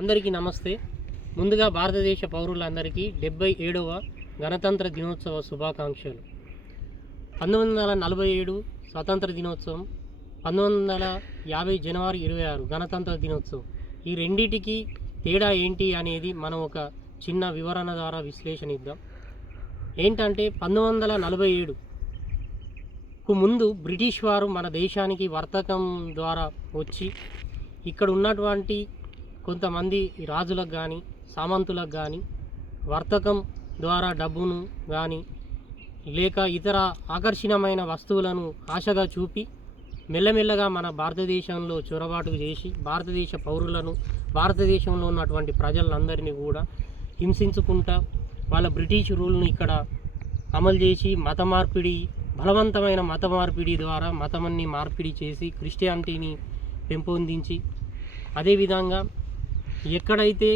అందరికీ నమస్తే. ముందుగా భారతదేశ పౌరులందరికీ 77వ గణతంత్ర దినోత్సవ శుభాకాంక్షలు. 1947 స్వాతంత్ర దినోత్సవం, 1950 జనవరి 26 గణతంత్ర దినోత్సవం. ఈ రెండింటికి తేడా ఏంటి అనేది మనం ఒక చిన్న వివరణ ద్వారా విశ్లేషణ ఇద్దాం. ఏంటంటే 1947కు ముందు బ్రిటిష్ వారు మన దేశానికి వర్తకం ద్వారా వచ్చి ఇక్కడ ఉన్నటువంటి కొంతమంది రాజులకు కానీ సామంతులకు కానీ వర్తకం ద్వారా డబ్బును కానీ లేక ఇతర ఆకర్షణీయమైన వస్తువులను ఆశగా చూపి మెల్లమెల్లగా మన భారతదేశంలో చొరబాటు చేసి భారతదేశ పౌరులను, భారతదేశంలో ఉన్నటువంటి ప్రజలందరినీ కూడా హింసించుకుంటా వాళ్ళ బ్రిటిష్ రూల్ను ఇక్కడ అమలు చేసి మత మార్పిడి, బలవంతమైన మత మార్పిడి ద్వారా మతాన్ని మార్పిడి చేసి క్రిస్టియానిటీని పెంపొందించి, అదేవిధంగా ఎక్కడైతే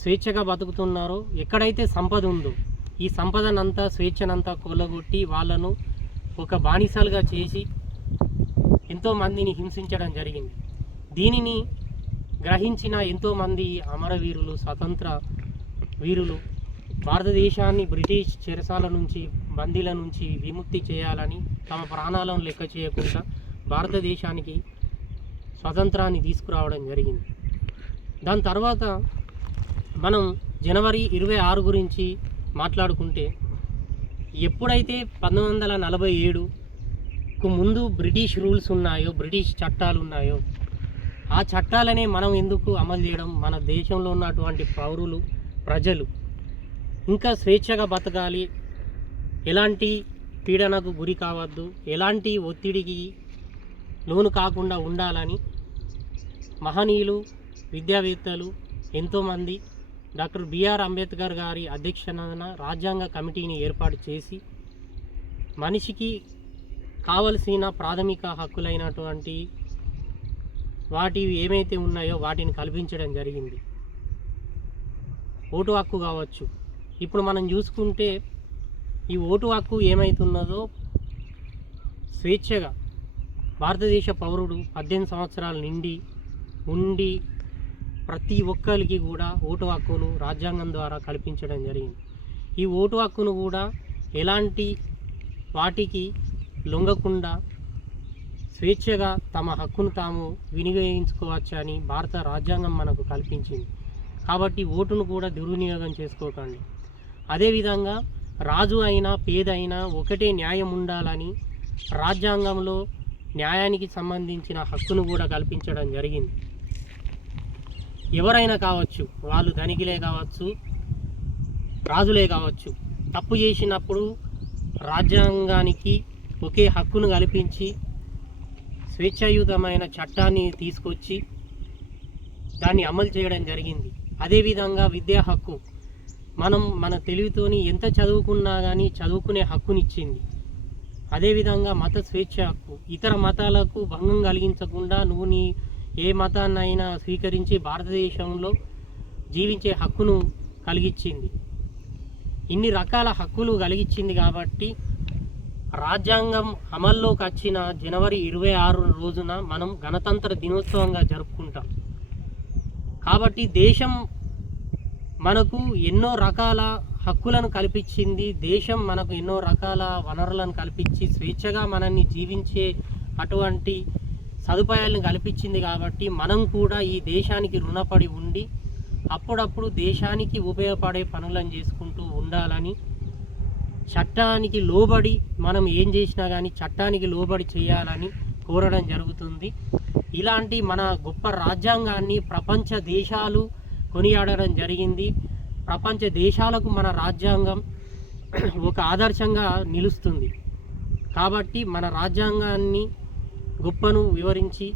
స్వేచ్ఛగా బతుకుతున్నారో, ఎక్కడైతే సంపద ఉందో ఈ సంపదనంతా స్వేచ్ఛనంతా కొల్లగొట్టి వాళ్ళను ఒక బానిసలుగా చేసి ఎంతోమందిని హింసించడం జరిగింది. దీనిని గ్రహించిన ఎంతోమంది అమరవీరులు, స్వతంత్ర వీరులు భారతదేశాన్ని బ్రిటిష్ చెరసాల నుంచి, బందీల నుంచి విముక్తి చేయాలని తమ ప్రాణాలను లెక్క చేయకుండా భారతదేశానికి స్వతంత్రాన్ని తీసుకురావడం జరిగింది. దాని తర్వాత మనం జనవరి 26 గురించి మాట్లాడుకుంటే, ఎప్పుడైతే 1947కు ముందు బ్రిటిష్ రూల్స్ ఉన్నాయో, బ్రిటిష్ చట్టాలు ఉన్నాయో, ఆ చట్టాలనే మనం ఎందుకు అమలు చేయడం? మన దేశంలో ఉన్నటువంటి పౌరులు, ప్రజలు ఇంకా స్వేచ్ఛగా బతకాలి, ఎలాంటి పీడనకు గురి కావద్దు, ఎలాంటి ఒత్తిడికి లోను కాకుండా ఉండాలని మహనీయులు, విద్యావేత్తలు ఎంతోమంది డాక్టర్ బిఆర్ అంబేద్కర్ గారి అధ్యక్షతన రాజ్యాంగ కమిటీని ఏర్పాటు చేసి మనిషికి కావలసిన ప్రాథమిక హక్కులైనటువంటి వాటి ఏమైతే ఉన్నాయో వాటిని కల్పించడం జరిగింది. ఓటు హక్కు కావచ్చు. ఇప్పుడు మనం చూసుకుంటే ఈ ఓటు హక్కు ఏమైతున్నదో, స్వేచ్ఛగా భారతదేశ పౌరుడు 18 సంవత్సరాల నిండి ఉండి ప్రతి ఒక్కరికి కూడా ఓటు హక్కును రాజ్యాంగం ద్వారా కల్పించడం జరిగింది. ఈ ఓటు హక్కును కూడా ఎలాంటి వాటికి లొంగకుండా స్వేచ్ఛగా తమ హక్కును తాము వినియోగించుకోవచ్చని భారత రాజ్యాంగం మనకు కల్పించింది. కాబట్టి ఓటును కూడా దుర్వినియోగం చేసుకోకండి. అదేవిధంగా రాజు అయినా పేద అయినా ఒకటే న్యాయం ఉండాలని రాజ్యాంగంలో న్యాయానికి సంబంధించిన హక్కును కూడా కల్పించడం జరిగింది. ఎవరైనా కావచ్చు, వాళ్ళు ధనికులే కావచ్చు, రాజులే కావచ్చు, తప్పు చేసినప్పుడు రాజ్యాంగానికి ఒకే హక్కును కల్పించి స్వేచ్ఛాయుతమైన చట్టాన్ని తీసుకొచ్చి దాన్ని అమలు చేయడం జరిగింది. అదేవిధంగా విద్యా హక్కు, మనం మన తెలివితోని ఎంత చదువుకున్నా కానీ చదువుకునే హక్కునిచ్చింది. అదేవిధంగా మత స్వేచ్ఛ హక్కు, ఇతర మతాలకు భంగం కలిగించకుండా నువ్వు నీ ఏ మతాన్నైనా స్వీకరించి భారతదేశంలో జీవించే హక్కును కలిగించింది. ఇన్ని రకాల హక్కులు కలిగించింది కాబట్టి రాజ్యాంగం అమల్లోకి వచ్చిన జనవరి 26 రోజున మనం గణతంత్ర దినోత్సవంగా జరుపుకుంటాం. కాబట్టి దేశం మనకు ఎన్నో రకాల హక్కులను కల్పించింది. దేశం మనకు ఎన్నో రకాల వనరులను కల్పించి స్వేచ్ఛగా మనల్ని జీవించే అటువంటి సదుపాయాలను కల్పించింది. కాబట్టి మనం కూడా ఈ దేశానికి రుణపడి ఉండి అప్పుడప్పుడు దేశానికి ఉపయోగపడే పనులను చేసుకుంటూ ఉండాలని, చట్టానికి లోబడి మనం ఏం చేసినా కానీ చట్టానికి లోబడి చేయాలని కోరడం జరుగుతుంది. ఇలాంటి మన గొప్ప రాజ్యాంగాన్ని ప్రపంచ దేశాలు కొనియాడడం జరిగింది. ప్రపంచ దేశాలకు మన రాజ్యాంగం ఒక ఆదర్శంగా నిలుస్తుంది. కాబట్టి మన రాజ్యాంగాన్ని గొప్పను వివరించి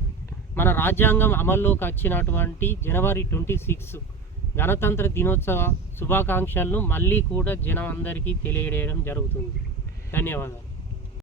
మన రాజ్యాంగం అమల్లోకి వచ్చినటువంటి జనవరి 26 గణతంత్ర దినోత్సవ శుభాకాంక్షలను మళ్ళీ కూడా జనం అందరికీ తెలియజేయడం జరుగుతుంది. ధన్యవాదాలు.